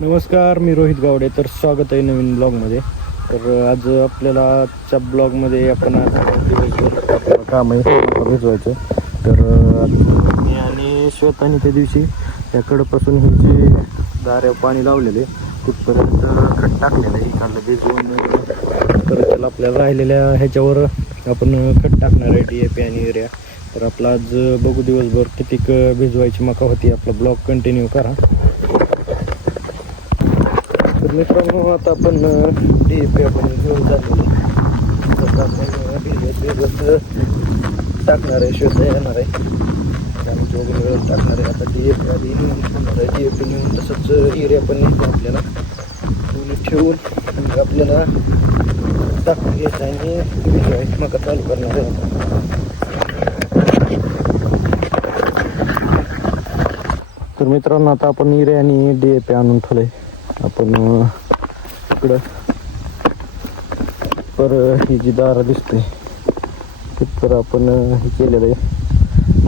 नमस्कार, मी रोहित गावडे. तर स्वागत आहे नवीन ब्लॉगमध्ये. तर आज आपल्याला आजच्या ब्लॉगमध्ये आपण आज दिवसभर आपलं काम आहे भिजवायचं. तर आज मी आणि श्वेताने त्या दिवशी या कडपासून हे जे दाऱ्या पाणी लावलेले तिथपर्यंत खत टाकलेलं आहे इकडलं भिजवून. तर त्याला आपल्याला राहिलेल्या ह्याच्यावर आपण खत टाकणार आहे DAP आणि युरिया. तर आपला आज बघू दिवसभर कितीक भिजवायची मका होती. आपला ब्लॉग कंटिन्यू करा. तर मित्रांनो, आता आपण DAP आपण घेऊन झालेली. तर आपण भिजवत टाकणार आहे. श्वेता येणार आहे आणि वगैरे टाकणार आहे. आता DAP आधी नेऊन DAP नेऊन तसंच युरिया पण नेतो आपल्याला ठेवून आणि आपल्याला टाकून घ्यायचं आणि भिजवायचं मका चालू करणार आहे. तर मित्रांनो, आता आपण युरिया आणि DAP आणून ठेवलंय. आपण इकडं पर ही जी दारा दिसते तिथपर आपण हे केलेलं आहे,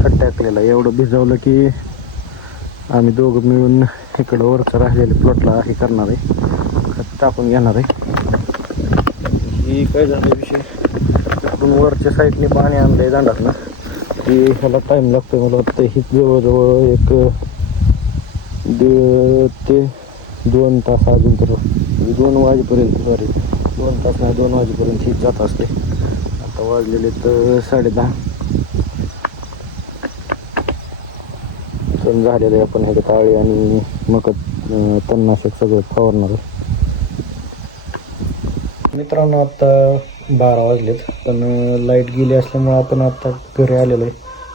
खत टाकलेलं आहे. एवढं भिजवलं की आम्ही दोघं मिळून इकडं वरचं राहिलेल्या प्लॉटला हे करणार आहे, खत टाकून घेणार आहे. ही काय झालं विषय, आपण वरच्या साईडने पाणी आणलंय दांडातनं, की ह्याला टाईम लागतो. मला वाटतं ही जवळजवळ एक 1.5 ते 2 तास अजून तर 2 वाजेपर्यंत 2 तास नाही 2 वाजेपर्यंत ही जात असते. आता वाजलेले तर 10:30 सण झालेलं आहे. आपण हे ताळी आणि मग तणनाशक सगळं फवारणार आहे. मित्रांनो, आता 12 वाजलेत, पण लाईट गेली असल्यामुळे आपण आता घरी आलेलो आहे.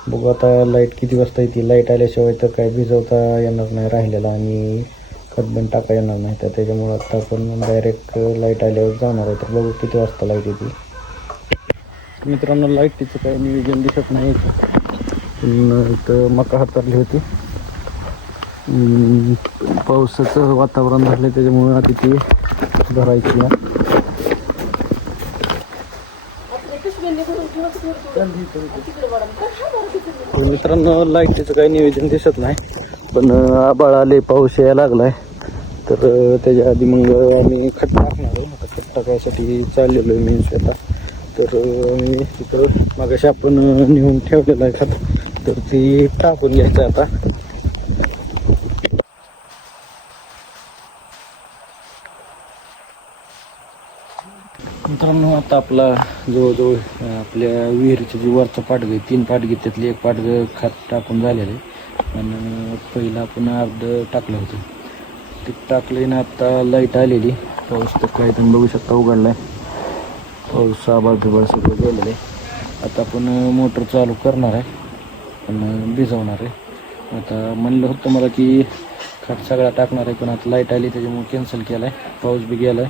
बघू आता लाईट किती वाजता येते. लाईट आल्याशिवाय तर काय भिजवता येणार नाही राहिलेला आणि खत पण टाका येणार नाही. तर त्याच्यामुळं आता आपण डायरेक्ट लाईट आल्यावर जाणार आहे. तर बघू किती वाजता लाईट येते. मित्रांनो, लाईटीचं काही नियोजन दिसत नाही. इथं मका हातारली होती. पावसाचं वातावरण झालं त्याच्यामुळे आधी ती भरायची ना. मित्रांनो, लाईटीचं काही नियोजन दिसत नाही, पण आभाळ आले, पाऊस यायला लागलाय. तर त्याच्या आधी मग आम्ही खत टाकणार आहे. आता खत टाकायसाठी चाललेलो आहे मी स्वतः. तर आम्ही तिकडं मागाशी आपण नेऊन ठेवलेलं आहे खत, तर ती टाकून घ्यायचं आता. मित्रांनो, आता आपला जवळजवळ आपल्या विहिरीचं जे वरचं पाडगं आहे, 3 पाडगे, त्यातले एक पाडगं खत टाकून झालेलं आहे. आणि पहिलं आपण अर्ध टाकलं होतं ते टाकलं ना. आता लाईट आलेली, पाऊस तर काय तुम्ही बघू शकता उघडला आहे. पाऊस आभाळ बिभाळ सगळं गेलेलं आहे. आता आपण मोटर चालू करणार आहे आणि भिजवणार आहे. आता म्हणलं होतं मला की खत सगळा टाकणार आहे, पण आता लाईट आली त्याच्यामुळे कॅन्सल केलं आहे. पाऊस बी गेला आहे,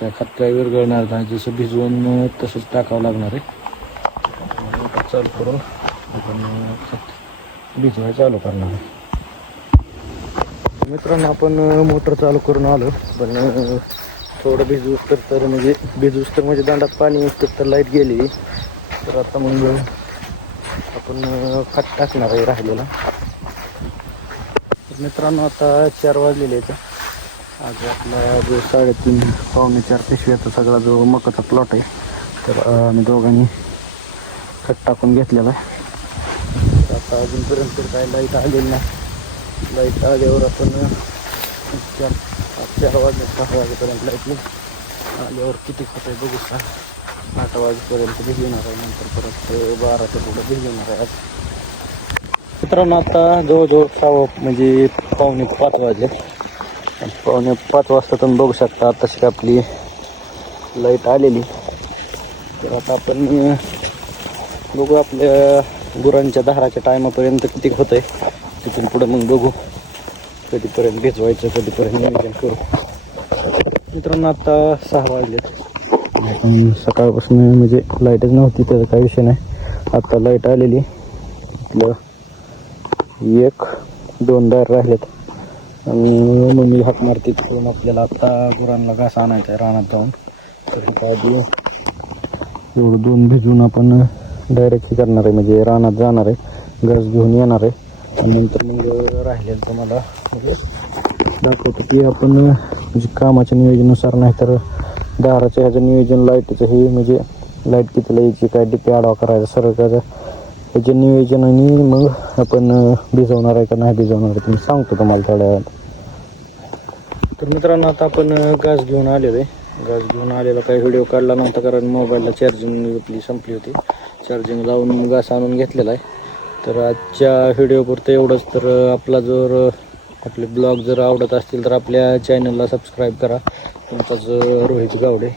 काय खत काय विरघळणार नाही. जसं भिजवून तसंच टाकावं लागणार आहे. मोटर चालू करून आपण खत भिजवायला चालू करणार आहे. मित्रांनो, आपण मोटर चालू करून आलो, पण थोडं भिजूस तर म्हणजे दांडात पाणी येतं तर लाईट गेली. तर आता मग आपण खत टाकणार आहे राहिलेला. मित्रांनो, आता 4 वाजलेले आहेत. आज आपला जो 3:30 पावणे 4 पिशव्याचा सगळा जो मकाचा प्लॉट आहे, तर आम्ही दोघांनी खत टाकून घेतलेला आहे. आता अजूनपर्यंत काय लाईट आलेली नाही. लाईट आल्यावर आपण 4 वाजले 6 वाजेपर्यंत लाईट आल्यावर किती खत आहे बघू का. 8 वाजेपर्यंत भिजवणार आहे, नंतर परत 12च्या पुढं भिजवणार आहे. आज मित्रांनो, आता जवळजवळ म्हणजे पावणे 5 वाजले. पावणे 5 वाजता तुम्ही बघू शकता तशी आपली लाईट आलेली. तर आता आपण बघू आपल्या गुरांच्या धाराच्या टायमापर्यंत किती होत आहे. तिथून पुढं मग बघू कधीपर्यंत भिजवायचं, कधीपर्यंत नियोजन करू. मित्रांनो, आता 6 वाजलेत. आपण सकाळपासून म्हणजे लाईटच नव्हती, त्याचा काही विषय नाही. आता लाईट आलेली. आपलं 1-2 दार राहिलेत आणि मम्मी हाक मारते तिकडून. आपल्याला आता गुरांना घास आणायचा आहे रानात जाऊन. तर आधी एवढं 2 भिजवून आपण डायरेक्ट हे करणार आहे, म्हणजे रानात जाणार आहे, घास घेऊन येणार आहे. आणि नंतर मग राहिलेलं तुम्हाला म्हणजे दाखवतो की आपण म्हणजे कामाच्या नियोजनानुसार नाही तर दाराच्या ह्याचं नियोजन लाईटचं हे म्हणजे लाईट कितीला यायची काय डिपे आडवा करायचा सरळ करायचं ह्याचे नियोजन आणि मग आपण भिजवणार आहे का नाही भिजवणार आहे तुम्ही सांगतो तुम्हाला थोड्या वेळात. तर मित्रांनो आता आपण गॅस घेऊन आलेलो आहे. गॅस घेऊन आलेला काही व्हिडिओ काढला नव्हता कारण मोबाईलला चार्जिंग आपली संपली होती. चार्जिंग लावून गॅस आणून घेतलेला आहे. तर आजच्या व्हिडिओपुरतं एवढंच. तर आपला जर आपले ब्लॉग जर आवडत असतील तर आपल्या चॅनलला सबस्क्राईब करा. तुमचाच रोहित गावडे.